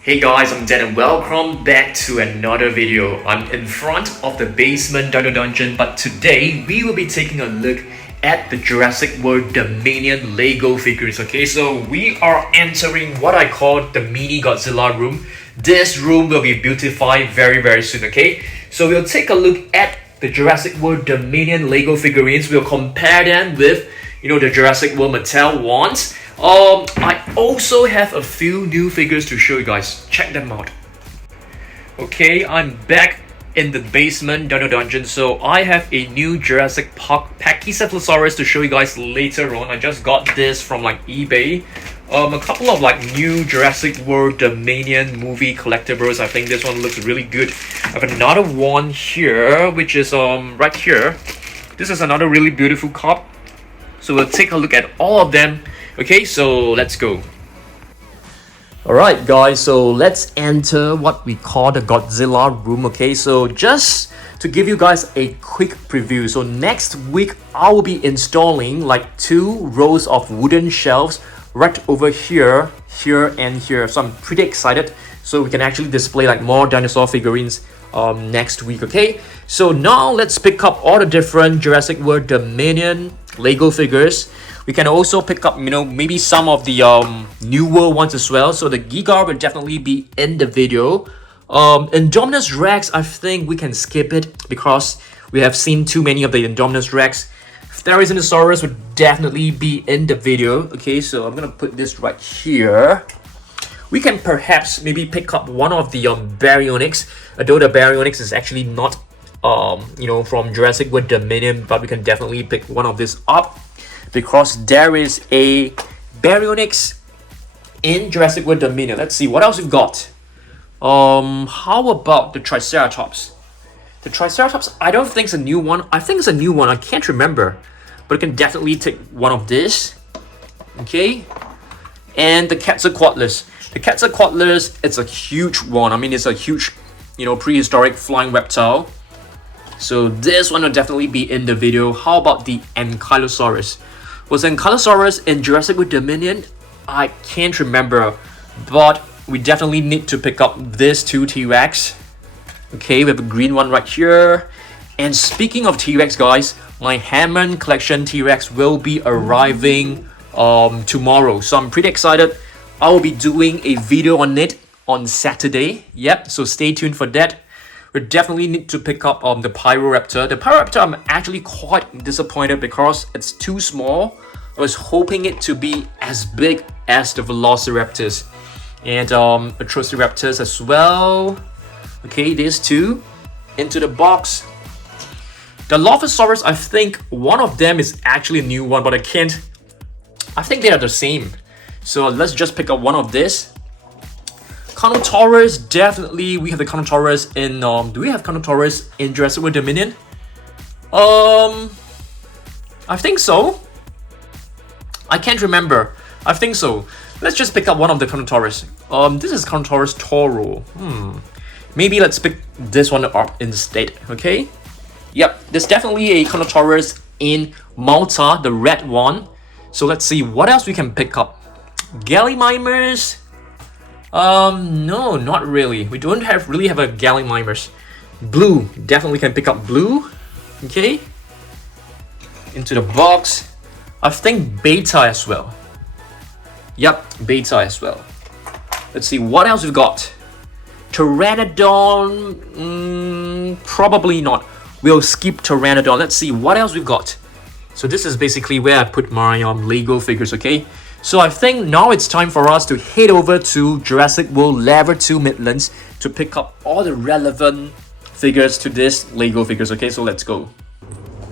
Hey guys, I'm Dan and welcome back to another video. I'm in front of the basement Dino Dungeon, but today we will be taking a look at the Jurassic World Dominion Lego figures. Okay, so we are entering what I call the mini Godzilla room. This room will be beautified very soon. Okay, so we'll take a look at the Jurassic World Dominion Lego figurines. We'll compare them with the Jurassic World Mattel ones. I also have a few new figures to show you guys. Check them out. Okay, I'm back in the basement Dino Dungeon. So I have a new Jurassic Park Pachycephalosaurus to show you guys later on. I just got this from eBay. A couple of new Jurassic World Dominion movie collectibles. I think this one looks really good. I have another one here, which is right here. This is another really beautiful cup. So we'll take a look at all of them. Okay, so let's go. Alright guys, so let's enter what we call the Godzilla room. Okay, so just to give you guys a quick preview. So next week, I will be installing 2 rows of wooden shelves right over here, and here. So I'm pretty excited. So we can actually display more dinosaur figurines next week. Okay, so now let's pick up all the different Jurassic World Dominion Lego figures. We can also pick up, maybe some of the newer ones as well. So the Giga will definitely be in the video. Indominus Rex, I think we can skip it because we have seen too many of the Indominus Rex. Therizinosaurus would definitely be in the video. Okay, so I'm gonna put this right here. We can perhaps maybe pick up one of the Baryonyx, although the Baryonyx is actually not from Jurassic World Dominion, but we can definitely pick one of this up because there is a Baryonyx in Jurassic World Dominion. Let's see what else we've got. How about the Triceratops? The Triceratops, I don't think it's a new one. I think it's a new one. I can't remember, but we can definitely take one of this. Okay, and the Quetzalcoatlus. The Quetzalcoatlus, it's a huge one. I mean, it's a huge, prehistoric flying reptile. So this one will definitely be in the video. How about the Ankylosaurus? Was Ankylosaurus in Jurassic World Dominion? I can't remember, but we definitely need to pick up this 2 T-Rex. Okay, we have a green one right here. And speaking of T-Rex, guys, my Hammond collection T-Rex will be arriving tomorrow. So I'm pretty excited. I will be doing a video on it on Saturday. Yep, so stay tuned for that. We definitely need to pick up the Pyroraptor. The Pyroraptor, I'm actually quite disappointed because it's too small. I was hoping it to be as big as the Velociraptors and Atrociraptors as well. Okay, these two into the box. The Dilophosaurus, I think one of them is actually a new one, but I think they are the same. So let's just pick up one of this. Carnotaurus, definitely we have the Carnotaurus in do we have Carnotaurus in Jurassic World Dominion? I think so. I can't remember. I think so. Let's just pick up one of the Carnotaurus. This is Carnotaurus Toro. Maybe let's pick this one up instead. Okay. Yep, there's definitely a Carnotaurus in Malta, the red one. So let's see what else we can pick up. Gallimimus. No, not really. We don't really have a Gallimimus. Blue, definitely can pick up blue. Okay. Into the box. I think Beta as well. Yep, Beta as well. Let's see what else we've got. Pteranodon, probably not. We'll skip Pteranodon. Let's see what else we've got. So this is basically where I put my Lego figures, okay? So I think now it's time for us to head over to Jurassic World Level 2 Midlands to pick up all the relevant figures to this Lego figures, okay? So let's go.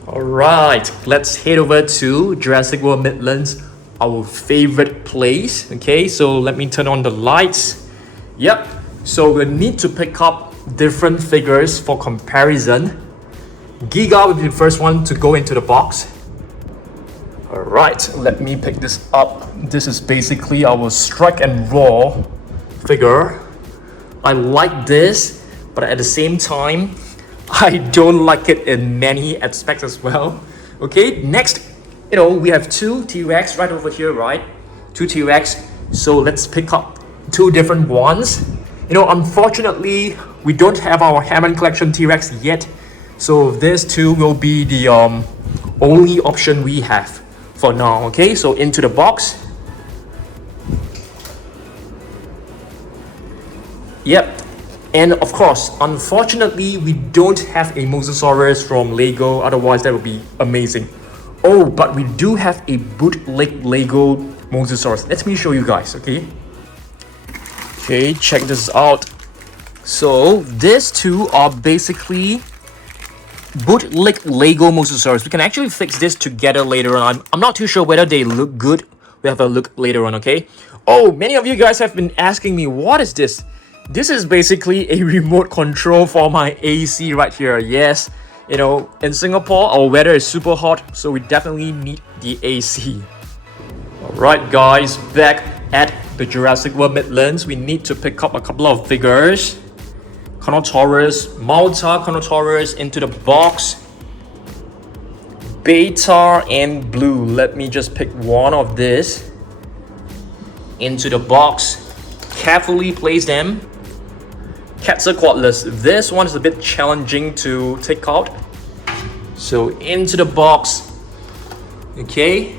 Alright, let's head over to Jurassic World Midlands, our favorite place, okay? So let me turn on the lights. Yep, so we'll need to pick up different figures for comparison. Giga will be the first one to go into the box. Alright, let me pick this up. This is basically our Strike and Roar figure. I like this, but at the same time, I don't like it in many aspects as well. Okay, next, we have 2 T-Rex right over here, right? 2 T-Rex. So let's pick up 2 different ones. You know, unfortunately, we don't have our Hammond Collection T-Rex yet. So this too will be the only option we have for now. Okay, so into the box. Yep. And of course, unfortunately, we don't have a Mosasaurus from Lego. Otherwise, that would be amazing. Oh, but we do have a bootleg Lego Mosasaurus. Let me show you guys, okay? Okay, check this out. So, these two are basically bootleg Lego Mosasaurus. We can actually fix this together later on. I'm not too sure whether they look good. We'll have a look later on, okay? Oh, many of you guys have been asking me, what is this? This is basically a remote control for my AC right here. Yes, you know, in Singapore, our weather is super hot, so we definitely need the AC. Alright guys, back at the Jurassic World Midlands, we need to pick up a couple of figures. Carnotaurus, Malta Carnotaurus into the box. Beta and Blue. Let me just pick one of this into the box. Carefully place them. Quetzalcoatlus. This one is a bit challenging to take out. So into the box. Okay.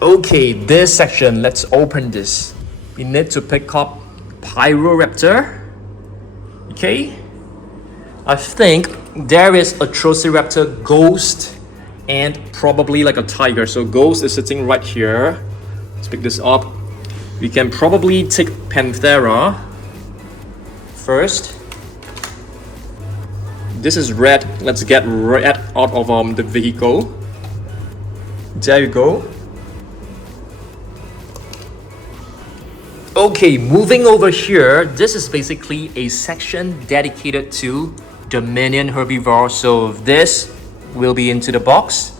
Okay, this section, let's open this. We need to pick up Pyroraptor. Okay. I think there is Atrociraptor, Ghost, and probably like a tiger. So Ghost is sitting right here. Let's pick this up. We can probably take Panthera first. This is red. Let's get red out of the vehicle. There you go. Okay, moving over here, this is basically a section dedicated to Dominion herbivore. So this will be into the box.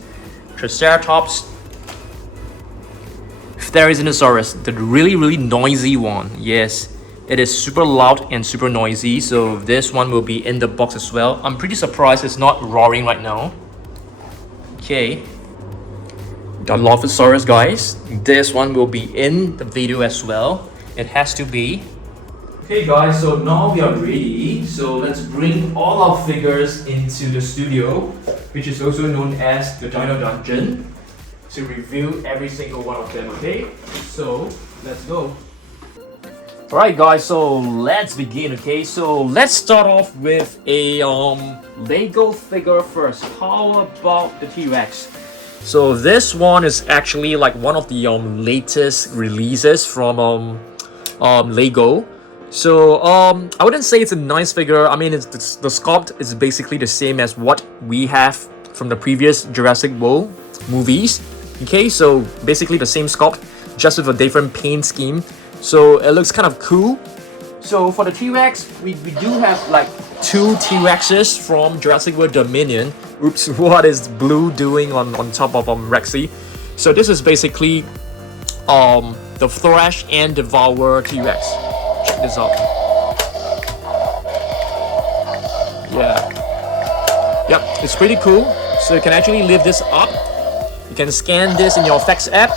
Triceratops. Therizinosaurus, the really noisy one. Yes, it is super loud and super noisy. So this one will be in the box as well. I'm pretty surprised it's not roaring right now. Okay. Dilophosaurus, guys. This one will be in the video as well. It has to be. Okay guys, so now we are ready. So let's bring all our figures into the studio, which is also known as the Dino Dungeon, to review every single one of them, okay? So let's go. Alright guys, so let's begin, okay? So let's start off with a Lego figure first. How about the T-Rex? So this one is actually like one of the latest releases from Lego. So I wouldn't say it's a nice figure. I mean, the sculpt is basically the same as what we have from the previous Jurassic World movies. Okay, so basically the same sculpt, just with a different paint scheme. So it looks kind of cool. So for the T-Rex, we do have like two T-Rexes from Jurassic World Dominion. Oops, what is Blue doing on top of Rexy? So this is basically the Thrash and Devour T-Rex. Check this out. Yeah. Yep, it's pretty cool. So you can actually lift this up. You can scan this in your effects app.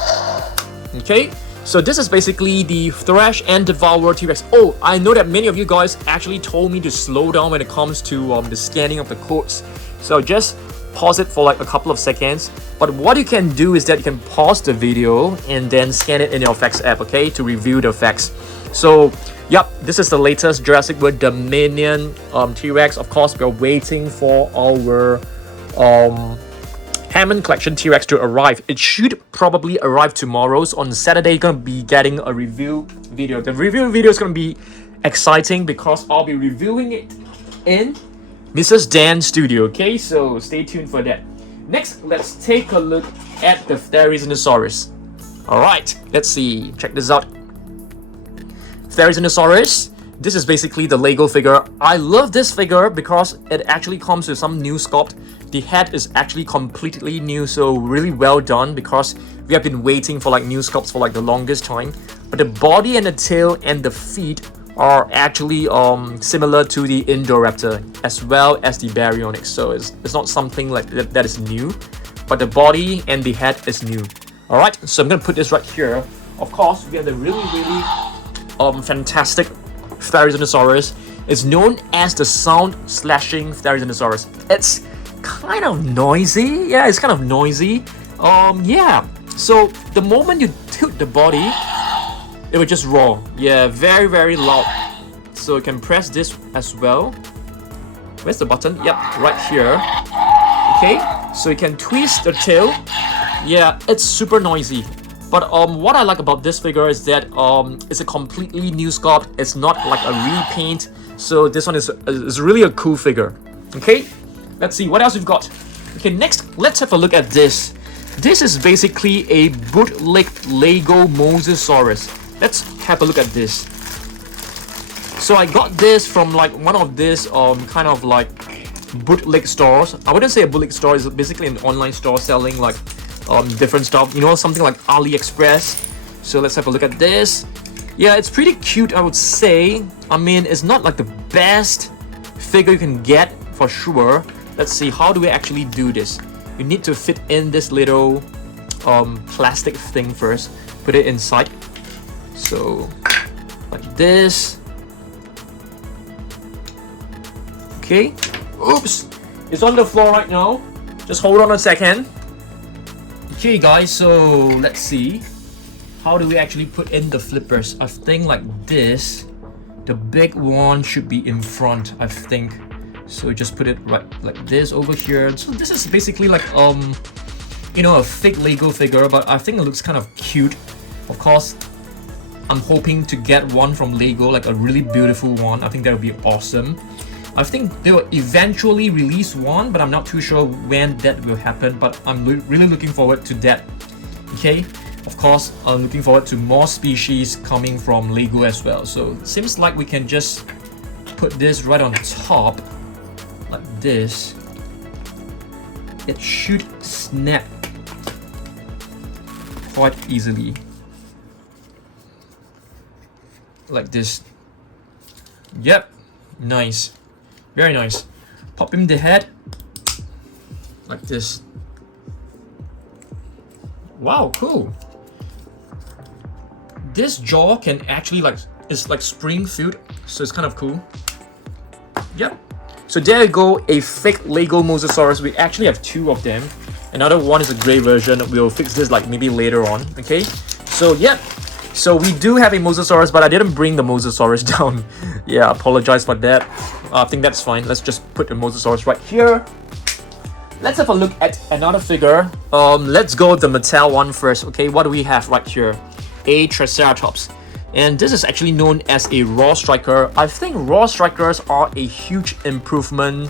Okay. So this is basically the Thrash and Devour T-Rex. Oh, I know that many of you guys actually told me to slow down when it comes to the scanning of the codes. So just pause it for like a couple of seconds. But what you can do is that you can pause the video and then scan it in your effects app, okay, to review the effects. So, yep, this is the latest Jurassic World Dominion T-Rex. Of course, we're waiting for our Hammond Collection T-Rex to arrive. It should probably arrive tomorrow. So on Saturday, you're gonna be getting a review video. The review video is gonna be exciting because I'll be reviewing it in Mrs. Dan's studio. Okay, so stay tuned for that. Next, let's take a look at the Therizinosaurus. Alright, let's see. Check this out. Therizinosaurus. This is basically the Lego figure. I love this figure because it actually comes with some new sculpt. The head is actually completely new, so really well done because we have been waiting for like new sculpts for like the longest time. But the body and the tail and the feet are actually similar to the Indoraptor as well as the Baryonyx. So it's not something like that is new, but the body and the head is new. Alright, so I'm gonna put this right here. Of course, we have the really fantastic Therizinosaurus. It's known as the sound slashing Therizinosaurus. It's kind of noisy. Yeah, it's kind of noisy. Yeah. So the moment you tilt the body, it will just roar. Yeah, very, very loud. So you can press this as well. Where's the button? Yep, right here. Okay, so you can twist the tail. Yeah, it's super noisy. But what I like about this figure is that it's a completely new sculpt. It's not like a repaint. So this one is really a cool figure. Okay, let's see what else we've got. Okay, next let's have a look at this. This is basically a bootleg Lego Mosasaurus. Let's have a look at this. So I got this from like one of this kind of like bootleg stores. I wouldn't say a bootleg store, it's basically an online store selling like different stuff, you know, something like AliExpress. So let's have a look at this. Yeah, it's pretty cute, I would say. I mean, it's not like the best figure you can get for sure. Let's see, how do we actually do this? You need to fit in this little plastic thing first. Put it inside. So like this. Okay. Oops. It's on the floor right now. Just hold on a second. Okay guys, so let's see. How do we actually put in the flippers? I think like this. The big one should be in front, I think. So just put it right like this over here. So this is basically like you know, a fake Lego figure, but I think it looks kind of cute. Of course, I'm hoping to get one from Lego, like a really beautiful one. I think that would be awesome. I think they will eventually release one, but I'm not too sure when that will happen. But I'm really looking forward to that. Okay, of course, I'm looking forward to more species coming from Lego as well. So it seems like we can just put this right on top like this. It should snap quite easily like this. Yep, nice, very nice. Pop him the head like this. Wow, cool. This jaw can actually like, it's like spring filled, so it's kind of cool. Yep. So there you go, a fake Lego Mosasaurus. We actually have two of them. Another one is a gray version. We'll fix this like maybe later on. Okay. So yeah. So we do have a Mosasaurus, but I didn't bring the Mosasaurus down. Yeah, apologize for that. I think that's fine. Let's just put the Mosasaurus right here. Let's have a look at another figure. Let's go with the Mattel one first. Okay, what do we have right here? A Triceratops. And this is actually known as a raw striker. I think raw strikers are a huge improvement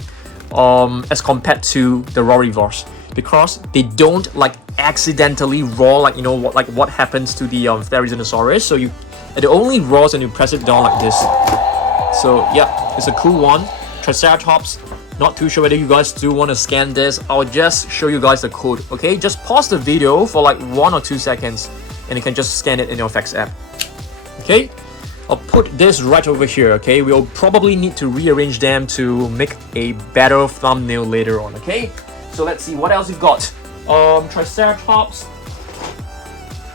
as compared to the Rorivores, because they don't like accidentally roar, like, you know, what happens to the Therizinosaurus. So it only roars and you press it down like this. So yeah, it's a cool one. Triceratops. Not too sure whether you guys do want to scan this. I'll just show you guys the code. Okay, just pause the video for like 1 or 2 seconds and you can just scan it in your effects app. Okay, I'll put this right over here. Okay, we'll probably need to rearrange them to make a better thumbnail later on. Okay, so let's see what else we've got. Triceratops.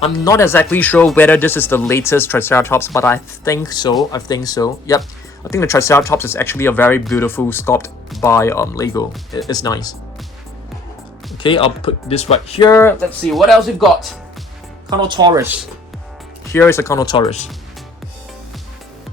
I'm not exactly sure whether this is the latest Triceratops, but I think so. Yep, I think the Triceratops is actually a very beautiful sculpt by Lego. It's nice. Okay, I'll put this right here. Let's see what else we've got. Carnotaurus. Here is a Carnotaurus.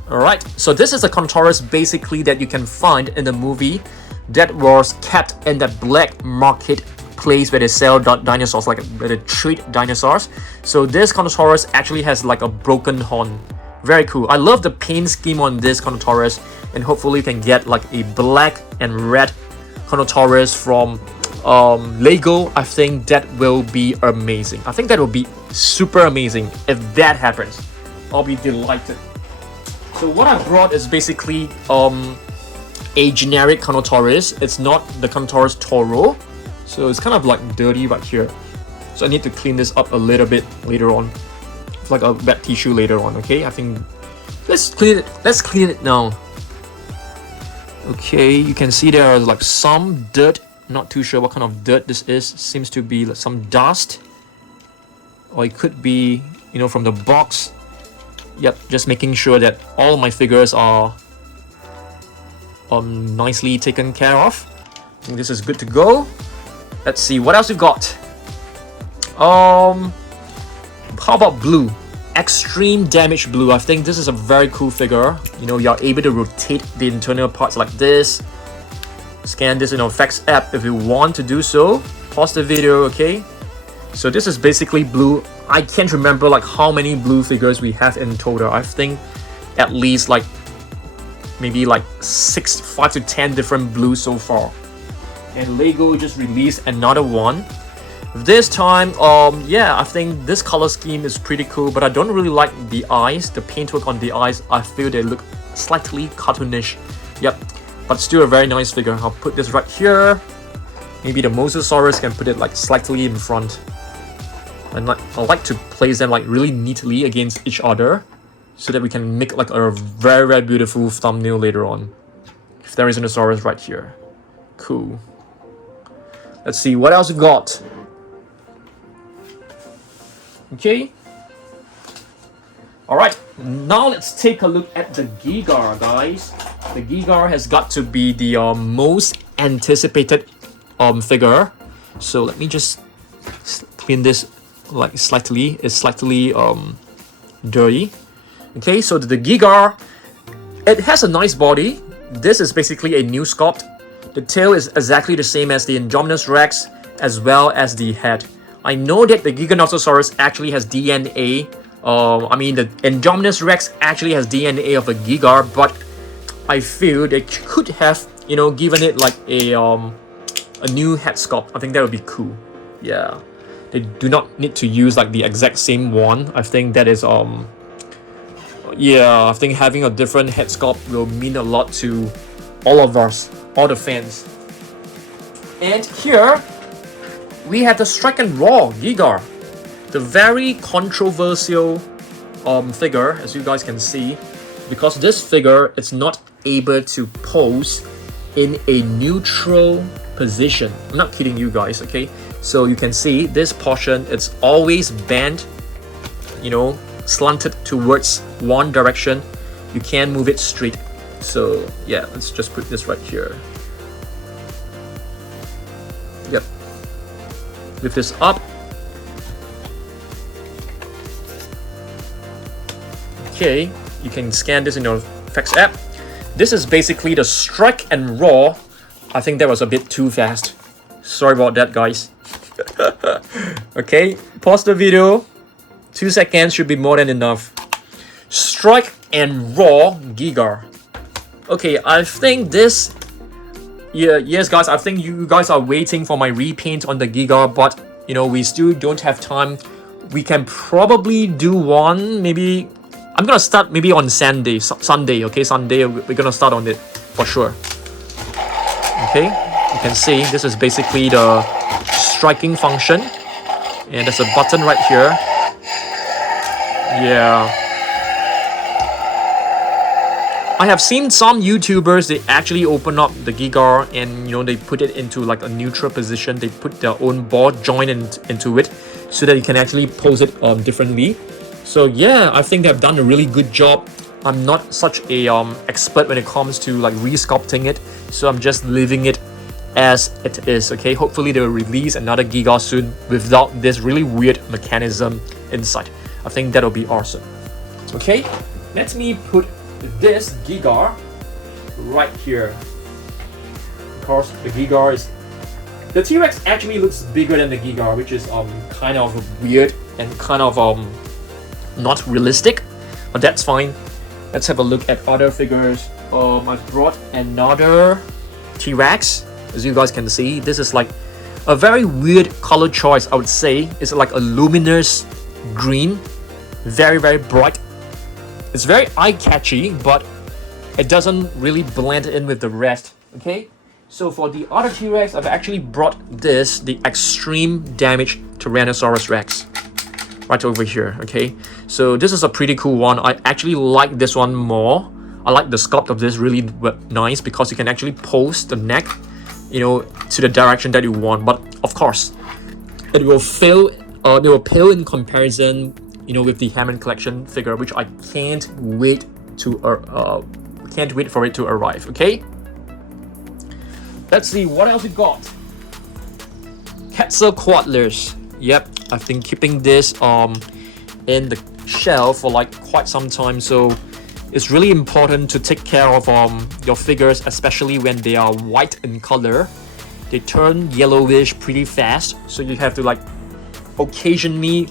Alright, so this is a Carnotaurus basically that you can find in the movie that was kept in that black market place where they sell dinosaurs, like where they treat dinosaurs. So this Carnotaurus actually has like a broken horn. Very cool. I love the paint scheme on this Carnotaurus, and hopefully you can get like a black and red Carnotaurus from Lego. I think that will be amazing. I think that will be super amazing if that happens. I'll be delighted. So what I brought is basically a generic Carnotaurus. It's not the Carnotaurus Toro, so it's kind of like dirty right here. So I need to clean this up a little bit later on. It's like a wet tissue later on. Okay, I think let's clean it. Let's clean it now. Okay, you can see there are like some dirt. Not too sure what kind of dirt this is. Seems to be like some dust, or it could be, you know, from the box. Yep, just making sure that all my figures are nicely taken care of. I think this is good to go. Let's see what else we've got. How about blue? Extreme damage blue. I think this is a very cool figure. You know, you're able to rotate the internal parts like this. Scan this in our effects app if you want to do so. Pause the video, okay? So this is basically blue. I can't remember like how many blue figures we have in total. I think at least like maybe like 5 to 10 different blues so far. And Lego just released another one. This time, yeah, I think this color scheme is pretty cool, but I don't really like the eyes, the paintwork on the eyes. I feel they look slightly cartoonish. Yep, but still a very nice figure. I'll put this right here. Maybe the Mosasaurus can put it like slightly in front. And I like to place them like really neatly against each other, so that we can make like a very, very beautiful thumbnail later on. Therizinosaurus right here. Cool. Let's see what else we got. Okay. Alright, now let's take a look at the Giga, guys. The Giga has got to be the most anticipated figure. So let me just clean this like slightly. It's slightly dirty. Okay, so the Giga, it has a nice body. This is basically a new sculpt. The tail is exactly the same as the Indominus Rex, as well as the head. I know that the Giganotosaurus actually has DNA. I mean, the Indominus Rex actually has DNA of a Giga, but I feel they could have, you know, given it like a new head sculpt. I think that would be cool. Yeah, they do not need to use like the exact same one. I think that is yeah, I think having a different head sculpt will mean a lot to all of us, all the fans. And here we have the Strike and Roar Giga, the very controversial figure, as you guys can see, because this figure is not able to pose in a neutral position. I'm not kidding you guys, okay? So you can see this portion, it's always bent, you know, slanted towards one direction. You can't move it straight. So yeah, let's just put this right here. Yep. Lift this up. Okay, you can scan this in your effects app. This is basically the Strike and Roar. I think that was a bit too fast. Sorry about that, guys. Okay, pause the video. 2 seconds should be more than enough. Strike and Roar Giga. Okay, I think this... Yeah, yes guys, I think you guys are waiting for my repaint on the Giga, but you know, we still don't have time. We can probably do one, maybe... I'm gonna start maybe on Sunday, okay? Sunday, we're gonna start on it for sure. Okay, you can see this is basically the striking function. And there's a button right here. Yeah. I have seen some YouTubers, they actually open up the Giga and you know, they put it into like a neutral position. They put their own ball joint into it so that you can actually pose it differently. So yeah, I think they've done a really good job. I'm not such a expert when it comes to like resculpting it, so I'm just leaving it as it is, okay? Hopefully they'll release another Giga soon without this really weird mechanism inside. I think that'll be awesome. Okay, let me put this Giga right here. Of course, the Giga is... The T-Rex actually looks bigger than the Giga, which is kind of weird and kind of not realistic, but that's fine. Let's have a look at other figures. I brought another T-Rex. As you guys can see, this is like a very weird color choice, I would say. It's like a luminous green, very, very bright. It's very eye-catchy, but it doesn't really blend in with the rest, okay? So for the other T-Rex, I've actually brought this, the Extreme Damage Tyrannosaurus Rex, right over here, okay? So this is a pretty cool one. I actually like this one more. I like the sculpt of this, really nice, because you can actually pose the neck, you know, to the direction that you want. But of course, it will fail. It will pale in comparison with the Hammond Collection figure, which I can't wait for it to arrive. Okay, let's see what else we got. Quetzalcoatlus. Yep, I've been keeping this in the shelf for like quite some time, so it's really important to take care of your figures, especially when they are white in color. They turn yellowish pretty fast, so you have to like occasionally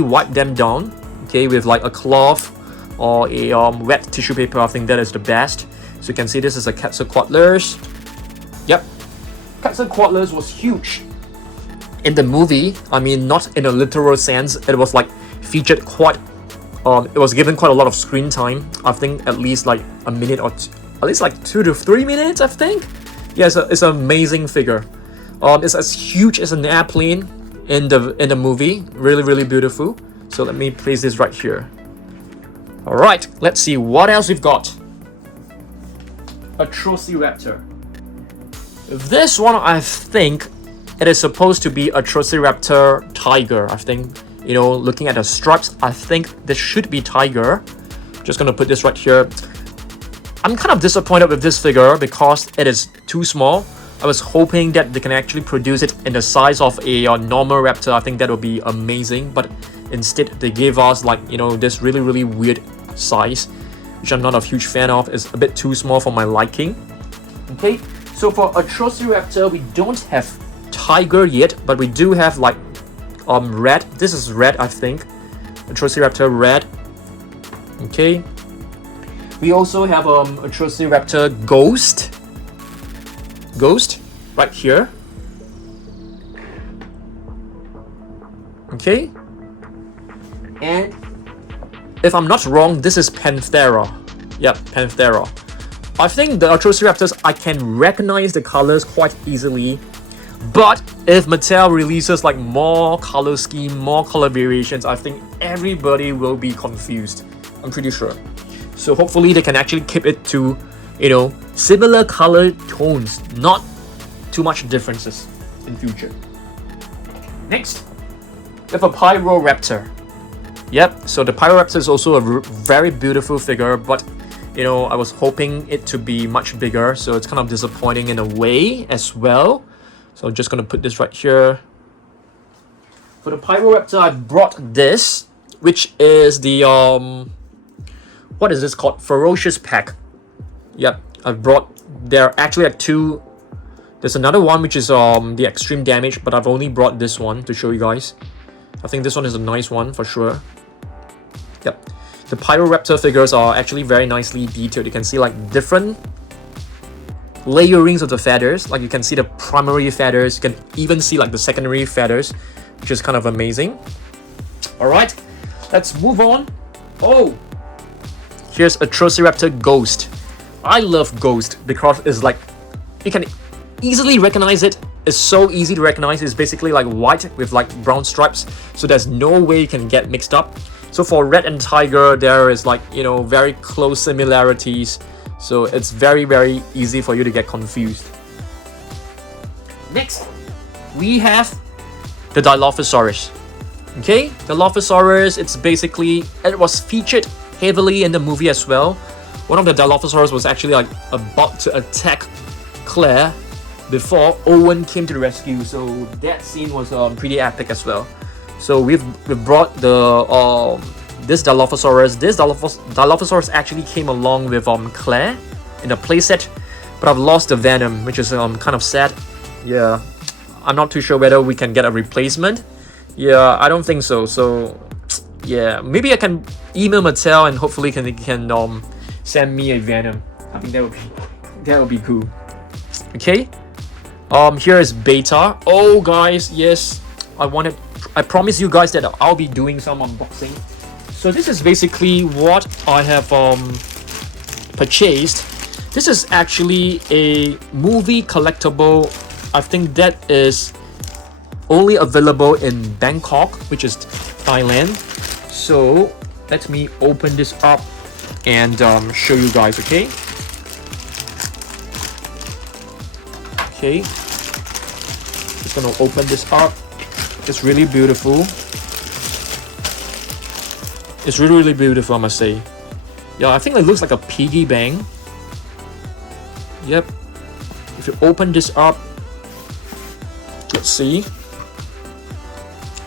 wipe them down, okay, with like a cloth or a wet tissue paper. I think that is the best. So you can see this is a Quetzalcoatlus. Yep, Quetzalcoatlus was huge in the movie. I mean, not in a literal sense. It was like featured quite. It was given quite a lot of screen time. I think at least like a minute or at least like 2 to 3 minutes. I think. Yeah, it's an amazing figure. It's as huge as an airplane in the movie. Really, really beautiful. So let me place this right here. All right, let's see what else we've got. Atrociraptor. This one, I think it is supposed to be Atrociraptor tiger. I think, looking at the stripes, I think this should be tiger. Just gonna put this right here. I'm kind of disappointed with this figure because it is too small. I was hoping that they can actually produce it in the size of a normal raptor. I think that would be amazing, but instead they gave us like, this really, really weird size, which I'm not a huge fan of. It's a bit too small for my liking. Okay, so for Atrociraptor, we don't have tiger yet, but we do have like red. This is red, I think. Atrociraptor red. Okay. We also have Atrociraptor Ghost right here. Okay. And if I'm not wrong, this is Panthera. Yep, Panthera. I think the Atrociraptors, I can recognize the colors quite easily. But if Mattel releases like more color scheme, more color variations, I think everybody will be confused. I'm pretty sure. So hopefully they can actually keep it to, similar color tones, not too much differences in future. Next, we have a Pyroraptor. Yep, so the Pyroraptor is also a very beautiful figure, but I was hoping it to be much bigger, so it's kind of disappointing in a way as well. So I'm just gonna put this right here. For the Pyroraptor, I brought this, which is the what is this called? Ferocious Pack. Yep, I've brought. There are actually like two. There's another one which is the extreme damage, but I've only brought this one to show you guys. I think this one is a nice one for sure. Yep, the Pyroraptor figures are actually very nicely detailed. You can see like different layerings of the feathers. Like you can see the primary feathers. You can even see like the secondary feathers, which is kind of amazing. All right, let's move on. Oh, here's Atrociraptor Ghost. I love Ghost because it's like you can easily recognize it. It's so easy to recognize. It's basically like white with like brown stripes, so there's no way you can get mixed up. So for red and tiger, there is like very close similarities, so it's very, very easy for you to get confused. Next, we have the Dilophosaurus. Okay, Dilophosaurus, it was featured heavily in the movie as well. One of the Dilophosaurus was actually like about to attack Claire before Owen came to the rescue, so that scene was pretty epic as well. So we've brought the this Dilophosaurus. This Dilophosaurus actually came along with Claire in a playset, but I've lost the venom, which is kind of sad. Yeah, I'm not too sure whether we can get a replacement. Yeah, I don't think so. So yeah, maybe I can email Mattel and hopefully can send me a venom. I think that would be cool. Okay. Here is Beta. Oh guys, yes, I promise you guys that I'll be doing some unboxing. So this is basically what I have purchased. This is actually a movie collectible. I think that is only available in Bangkok, which is Thailand. So let me open this up and show you guys. Okay. Just gonna open this up. It's really beautiful. It's really, really beautiful, I must say. Yeah, I think it looks like a piggy bank. Yep. If you open this up, let's see.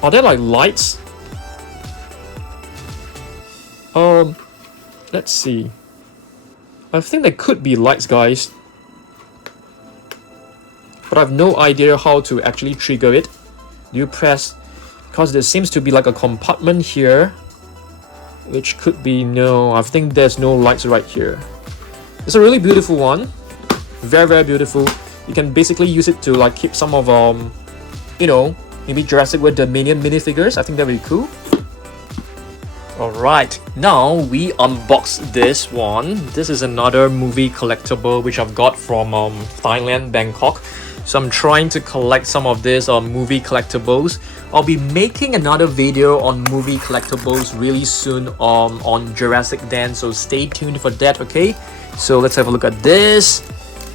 Are there like lights? Let's see. I think there could be lights, guys. But I have no idea how to actually trigger it. Do you press? Because there seems to be like a compartment here, which could be no. I think there's no lights right here. It's a really beautiful one. Very, very beautiful. You can basically use it to like keep some of you know, maybe Jurassic World Dominion minifigures. I think that'd be cool. Alright, now we unbox this one. This is another movie collectible which I've got from Thailand, Bangkok. So I'm trying to collect some of these movie collectibles. I'll be making another video on movie collectibles really soon on Jurassic Den, so stay tuned for that, okay? So let's have a look at this.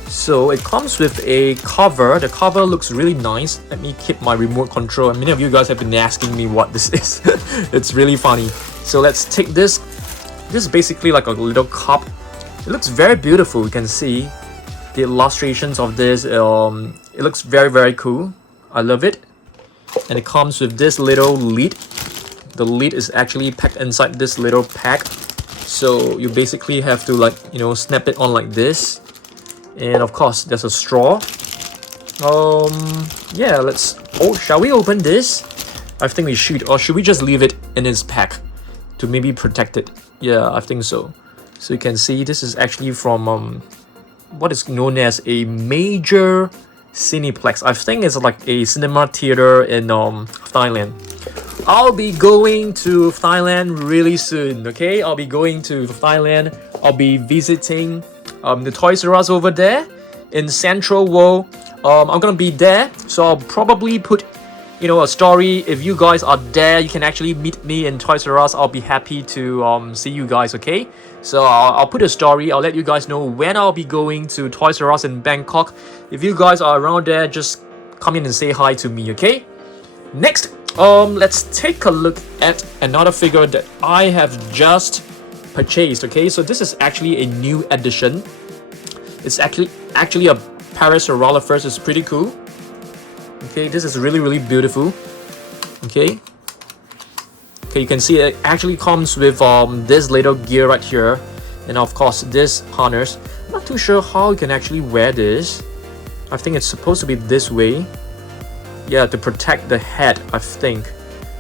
So it comes with a cover. The cover looks really nice. Let me keep my remote control. Many of you guys have been asking me what this is. It's really funny. So let's take this. This is basically like a little cup. It looks very beautiful. You can see the illustrations of this. It looks very, very cool. I love it. And it comes with this little lid. The lid is actually packed inside this little pack. So you basically have to, like, you know, snap it on like this. And of course, there's a straw. Yeah, let's... Oh, shall we open this? I think we should. Or should we just leave it in its pack to maybe protect it? Yeah, I think so. So you can see this is actually from what is known as a major cineplex. I think it's like a cinema theater in Thailand. I'll be going to Thailand really soon, okay? I'll be going to Thailand. I'll be visiting the Toys R Us over there in Central World. I'm gonna be there, so I'll probably put, you know, a story. If you guys are there, you can actually meet me in Toys R Us. I'll be happy to see you guys, okay? So I'll put a story. I'll let you guys know when I'll be going to Toys R Us in Bangkok. If you guys are around there, just come in and say hi to me, okay? Next, let's take a look at another figure that I have just purchased, okay? So this is actually a new edition. It's actually a Pyroraptor. It's pretty cool. Okay, this is really, really beautiful. Okay, you can see it actually comes with this little gear right here, and of course this harness. I'm not too sure how you can actually wear this. I think it's supposed to be this way. Yeah, to protect the head, I think,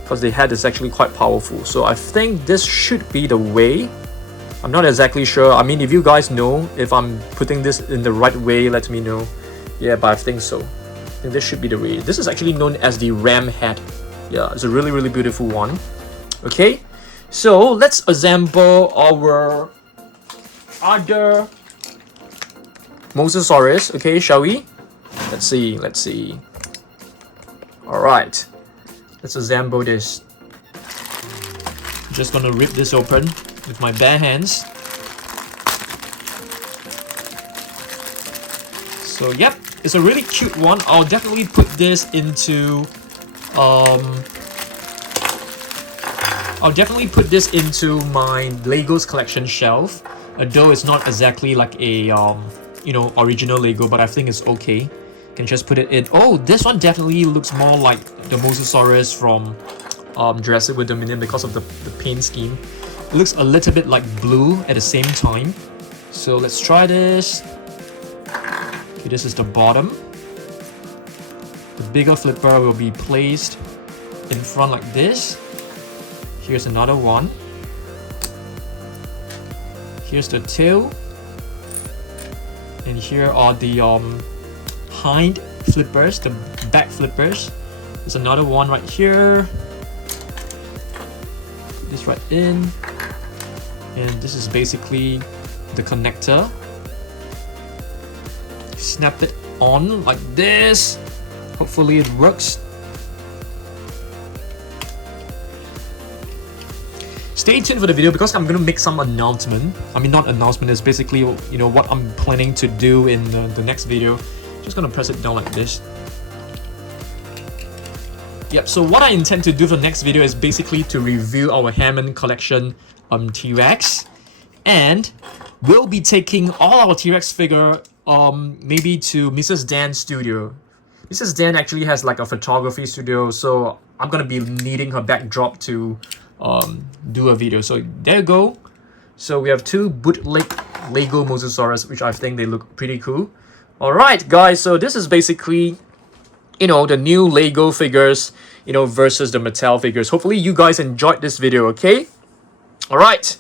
because the head is actually quite powerful. So I think this should be the way. I'm not exactly sure. I mean, if you guys know if I'm putting this in the right way, let me know. Yeah, but I think so. I think this should be the way. This is actually known as the ram head. Yeah, it's a really, really beautiful one. Okay, so let's assemble our other Mosasaurus. Okay, shall we? Let's see. Alright, let's assemble this. I'm just gonna rip this open with my bare hands. So yep, it's a really cute one. I'll definitely put this into my Legos collection shelf. Although it's not exactly like a you know, original Lego, but I think it's okay. Can just put it in. Oh, this one definitely looks more like the Mosasaurus from Jurassic World Dominion because of the paint scheme. It looks a little bit like blue at the same time. So let's try this. Okay, this is the bottom. The bigger flipper will be placed in front like this. Here's another one. Here's the tail. And here are the hind flippers, the back flippers. There's another one right here. Put this right in. And this is basically the connector. Snap it on like this. Hopefully it works. Stay tuned for the video because I'm gonna make some announcement. I mean, not announcement, it's basically, you know, what I'm planning to do in the next video. Just gonna press it down like this. Yep, so what I intend to do for the next video is basically to review our Hammond collection T-Rex, and we'll be taking all our T-Rex figure maybe to Mrs. Dan's studio. Mrs. Dan actually has like a photography studio, so I'm gonna be needing her backdrop to do a video. So there you go. So we have two bootleg Lego Mosasaurus, which I think they look pretty cool. Alright guys, so this is basically, you know, the new Lego figures, you know, versus the Mattel figures. Hopefully you guys enjoyed this video, okay? Alright.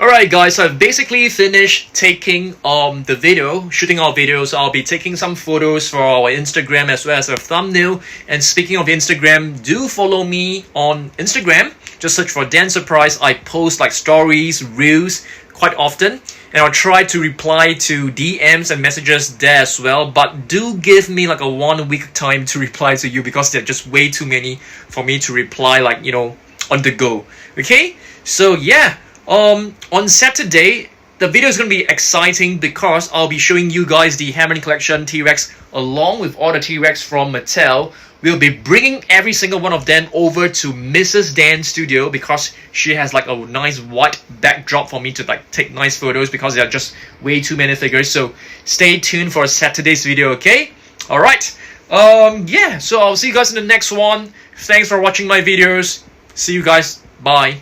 Alright guys, so I've basically finished taking the video, shooting our videos. I'll be taking some photos for our Instagram as well as a thumbnail. And speaking of Instagram, do follow me on Instagram. Just search for Dan Surprise. I post like stories, reels quite often, and I'll try to reply to DMs and messages there as well, but do give me like a 1 week time to reply to you because they're just way too many for me to reply, like, you know, on the go. Okay, so yeah, on Saturday the video is going to be exciting because I'll be showing you guys the Hammond collection T-Rex along with all the T-Rex from Mattel. We'll be bringing every single one of them over to Mrs. Dan's studio because she has like a nice white backdrop for me to like take nice photos because there are just way too many figures. So stay tuned for Saturday's video, okay? Alright, yeah, so I'll see you guys in the next one. Thanks for watching my videos. See you guys. Bye.